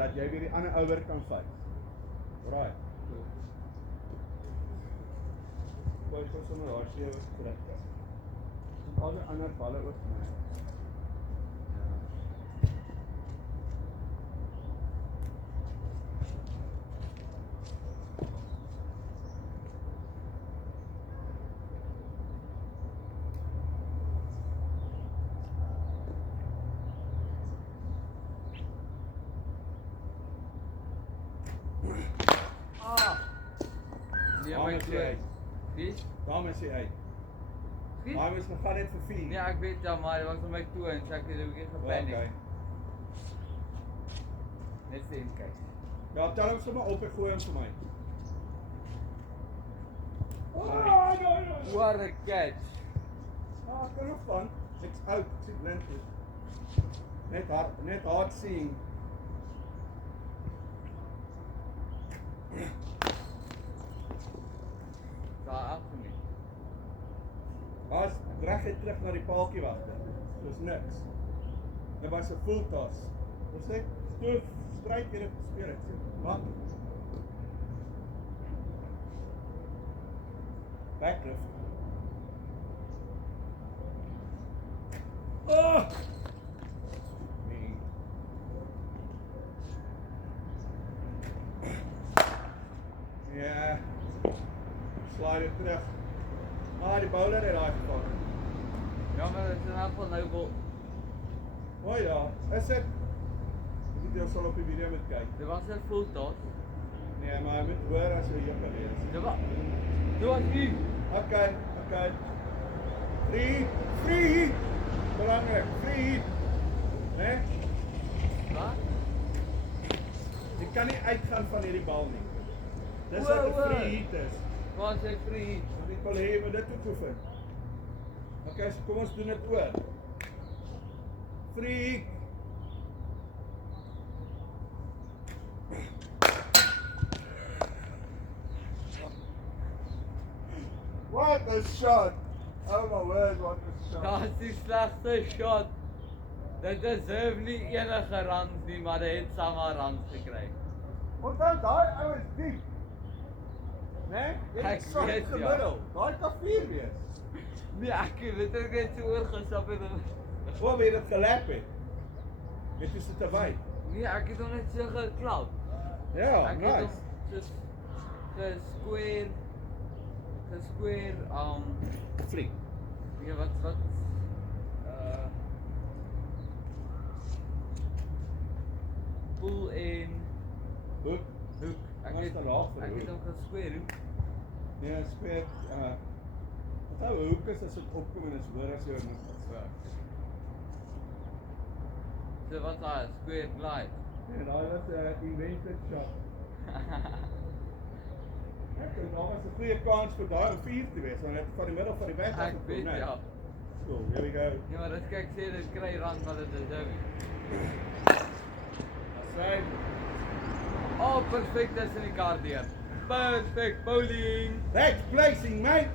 dat jy weer die ander ouer kan vat. Right. Gooi gou sommer daar sien wat terug. Al die ander balle ook vir my. Nee, maar ek weet. Wie? Daarom is hy uit. Wie? Daarom is gegaan net vir 4. Nee, ek weet ja, maar hy was op my toe en so ek het 'n bietjie gepaniek. Okay. Net sien kyk. Ja, tel hom sommer op en gooi hom vir my. No. What a catch. Kan nog van. Ek's oud, ek sien blind is. Net hard sien. Daar af vir my. Was reg terug na die paaltjie wagte. Dis niks. Dit was 'n full toss. Ons net toe stryd hier gespeel het. Wat? Backlift. Oh! Nee. Ja. Slide dit terug. Maar die bowler het daai gevat. Ja, maar dit is in elk geval nou wel. O ja, is dit? Ek weet jy sal op die video moet kyk. Dit was 'n full toss. Nee, maar jy moet hoor as jy hier gelees. Dit was u. Okay. Free. Belangrik, free. Né? Wat? Jy kan nie uitgaan van hierdie bal nie. Dis wat 'n free hit is. Wat sê free? Want ek wil hê moet dit ook oefen. Okay, so kom ons doen dit oor. Free. What a shot! Oh my word, what a shot! Dat is die slegste shot. Dit deserve nie enige runs nie, maar dit het sommer runs gekry. Onthou daai ou is diep. Né? Ek weet, ja. Gemiddeld. Daai kan 4 wees. Nee, ek weet ek het so oorgestap en Hoe weet dit gelap het? Net is dit te wyd. nee, ek het hom net so geklap. Ja, Ek het nice. hom soos gesquare Fliek. nee, wat pull en Hoek. hoek. Ek Was het te laag vir ek hoek. het hom gesquare hoek. Nee, square. Onthou hoek is as dit opkom en is hoor as jy hom moet swerf. So wat daai square glide. Nee, daai was 'n invented shot. Ek dink daar was 'n goeie kans vir daai om 4 te wees, want dit van die middel van die weg af Ek gekom, weet né? ja. Cool, here we go. Nee, maar dit kyk sê dit kry rand wat dit deserve. Sy Oh, perfek tussen die kaart deur. Perfect bowling. That's placing, mate.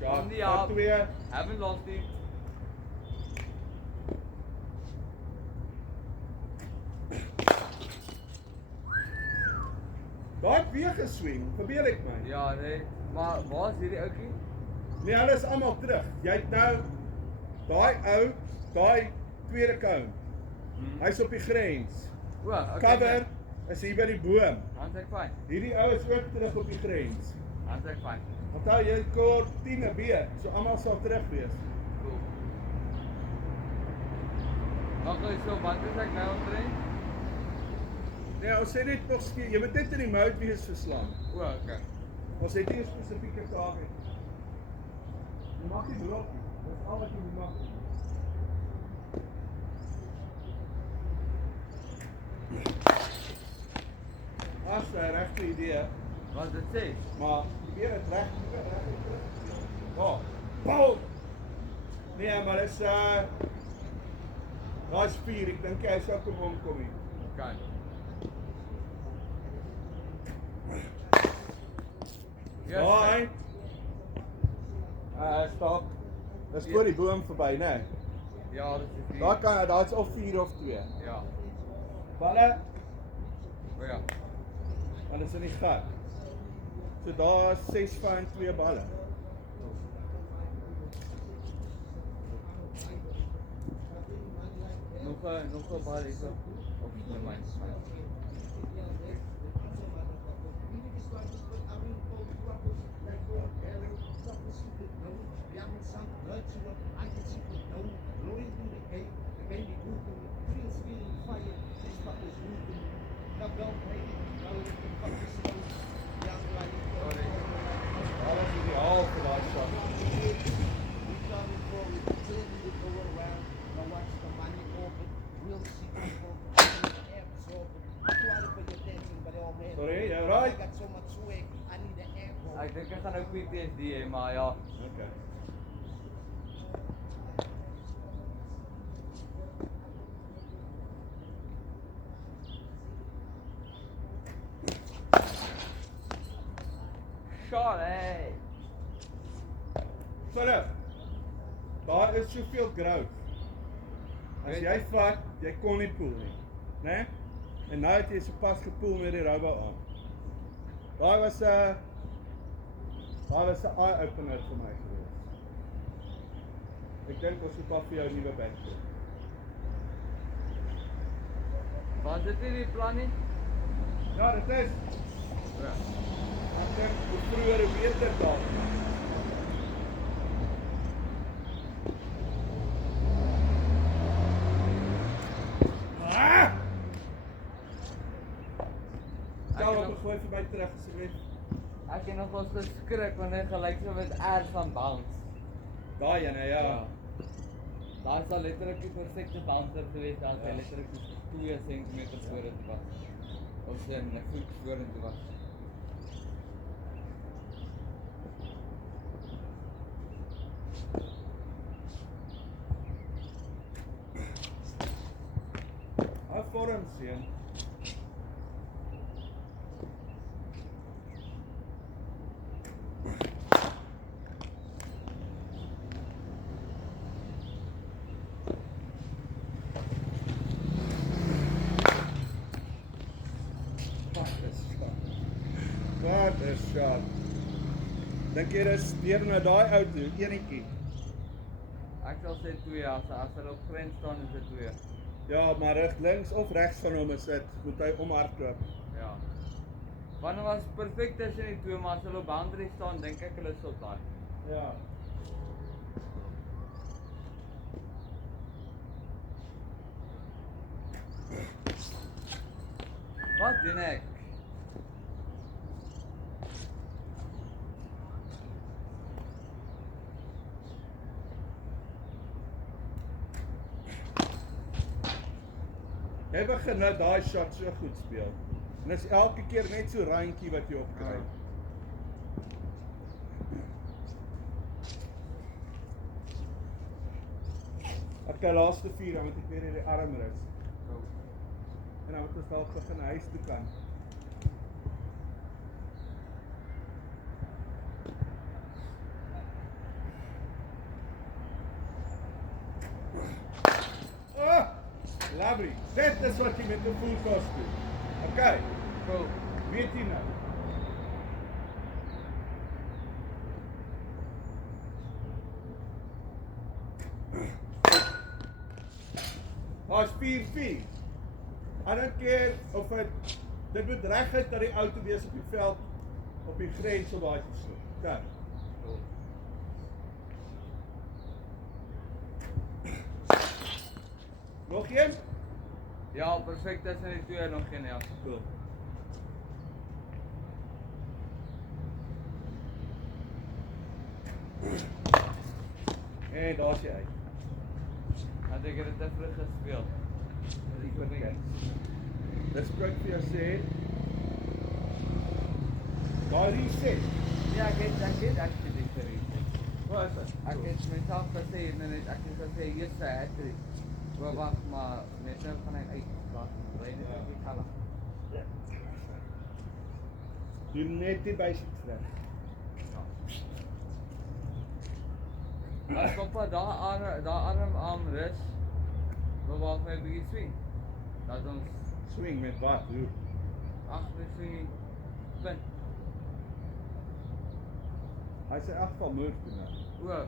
Shot On the up. weer. Haven't lost him. Daai het weer geswing, verbeel ek my. Ja, nee. Maar waar is hierdie ouetjie? Nee, hulle is almal terug. Jy het nou daai ou, daai tweede cone. Hy's op die grens. O, okay. Cover is hier by die boom. Dan's ek fyn. Hierdie ou is ook terug op die grens. Dan's ek fyn. Onthou jy kort 10 B, so almal sal terug wees. Cool. Wag gou so, wat is ek nou omtrent? Nee, ons sê net nog steeds, jy moet net in die mode wees verslaan. O, okay. Ons het nie 'n spesifieke taak nie. Jy mag nie blok nie. Dis al wat jy mag. As 'n regte idee, Wat dit sê? maar probeer dit reg. Ja. Boom. Nee, maar dis daai's 4. Ek dink hy sou kom omkom nie. Okay. Yes, Daai. Stop. Dis voor die boom verby, né? Ja, dit is Daar kan daar's of 4 of 2. Ja. Balle, O ja. dan is in die gat. So daar is 6 van 2 balle. Nog 'n bal hierso. Of nee, myn. Sorry. Alles ideaal vir daai shot. Sorry, jy right? Ek dink ek gaan nou PTSD hê, maar ja. Okay. Shot, hey. Philip, daar is soveel growth. As jy vat, jy kon nie pool nie, né? En nou het jy sopas gepool met die rubber aan. Daai was 'n eye-opener vir my gewees. Ek dink ons moet pas vir jou 'n nuwe bag koop. Was dit nie die plan nie? Ja, dit is. Ja. Ek dink hoe vroeër hoe beter daar. Kom op, gooi vir my terug asseblief. Ek het nog wel geskrik wanneer gelyk so met air van bounce. Daai ene, ja. Daar sal letterlik die perfekte bouncer gewees het as hy letterlik 2 centimeter vorentoe was. Of sy 'n voet vorentoe was. Hy vorm seun. Wat 'n shot. Dink jy dis deur na daai ou toe, enetjie? Ek sal sê 2 as hulle op grens staan is dit 2. Ja, maar reg links of regs van hom is dit, moet hy omhardloop. Ja. Wanneer was perfek tussen die 2, maar as hulle op boundary staan, dink ek hulle sal daai. Ja. Wat doen ek? Jy begin nou daai shot so goed speel. En dis elke keer net so randjie wat jy opkry. Okay, laaste 4, dan moet ek weer hierdie arm rus. En dan moet ons dalk begin huis toe kan. Oh! Lovely. Dit is wat jy met 'n full toss doen. Okay. Cool. Weet jy nou? Daar's 4-4. I don't care of dit moet reguit dat die auto wees op die veld op die grens of daai so. Okay. Cool. Nog een? Ja, perfek tussen die 2 nog geen ja. Cool. En daar's jy uit. Want ek het dit te vroeg gespeel. Dis ek vir jou sê. Daai reset. Ja, ek het actually gereed. Wat is dit? Ek het myself gesê en net ek het gesê hier's 'n hattrick. Wag maar net nou gaan hy uit. Ry net op die kala. Doen net die basics reg. As papa daar arm rus, we waag my 'n bietjie swing. Dat ons Swing met wat? Hoe? agter swing punt. Hy sê afval move toe nou.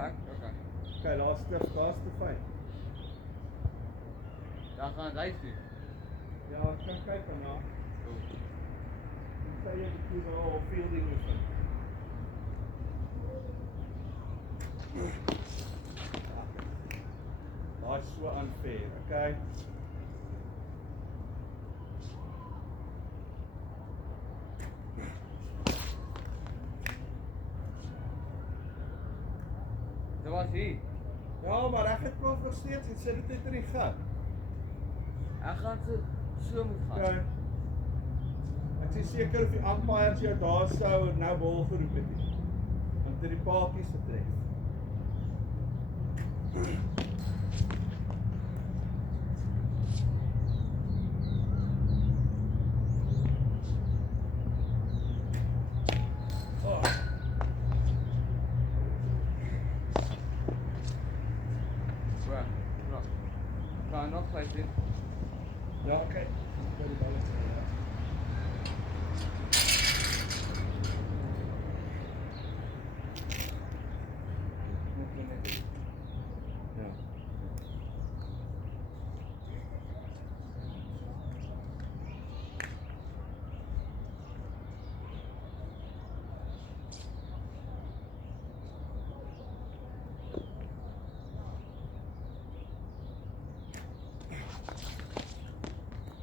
Ek okay. Okay, laaste fyn. Dan gaan hy toe. Ja, ek kan kyk daarna. Sê jy moet nou fielding oefen. Daai is so unfair, okay? Dit was hier. Ja, maar ek het nog steeds en sit dit net in die gat. Ek gaan so moet gaan. Okay. Ek is seker of die umpires jou daar sou en nou bal geroep het nie. Want dit die paaltjies getref. Gaan nog 15. Ja, okay. Die bal is ja. Ja.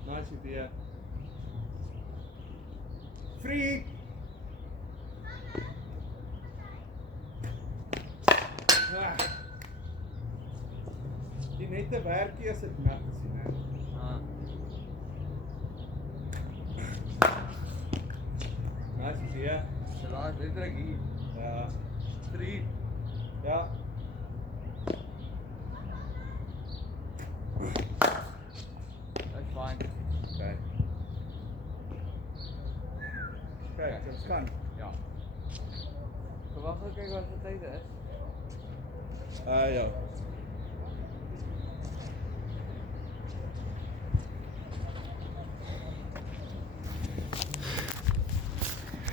Nice idea. Free. Die nette werkie as dit nat is, né? Nice idea. So laat letterlik hier. Ja. 3. Ja. That's fine. Okay. Okay, dit kan. Ja. Verwag ek kyk wat die tyd is. Ja.